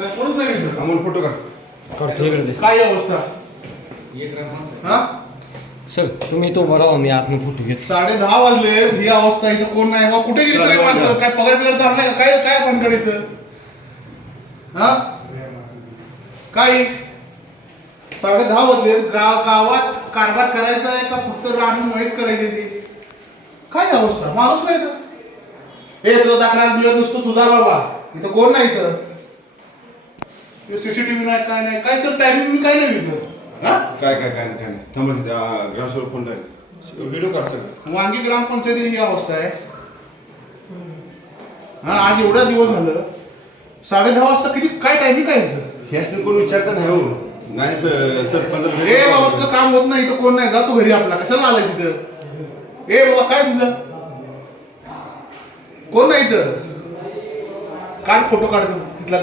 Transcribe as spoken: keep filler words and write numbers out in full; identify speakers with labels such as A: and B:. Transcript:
A: काय कोणच नाही इथं.
B: अमोल फोटो काढ.
C: काढतो इकडे दे.
A: काय अवस्था हा
C: सर तुम्ही तो बघा मी आतून फोटो घेतो.
A: साडे दहा वाजले ही अवस्था इथं कोण नाही बा. कुठे गेली सगळी माणसं? काय पगार बिगार चालणार का? काय काय भानगड इथं हा काय साडे दहा वाजले गाव गावात कारभार करायचा आहे का फक्त राहणं मळीत करायची ती काय अवस्था? माणूस नाही तर हे तुझा दाखला मिळत नसतो तुझा बाबा इथं कोण नाही इथं. सीसीटीव्ही नाही काय नाही काय सर टायमिंग काय नाही इथं हा
B: काय काय काय नाही काय नाही थांबा त्या ग्रामसेवक फोन लावेल व्हिडिओ काढ सगळं.
A: वांगी ग्रामपंचायती ही अवस्था आहे हा. आज एवढा दिवस झालं साडे दहा वाजता किती काय टायमिंग काय याचं?
B: हे असं कोण विचारता नाही हो. नाही सर सरपंच
A: ए बाबा तुझं काम होत नाही इथं कोण नाही जातो घरी आपला कशाला आलाय तिथं? ए बाबा काय तुझं कोण नाही इथं? काढ फोटो काढ तिथला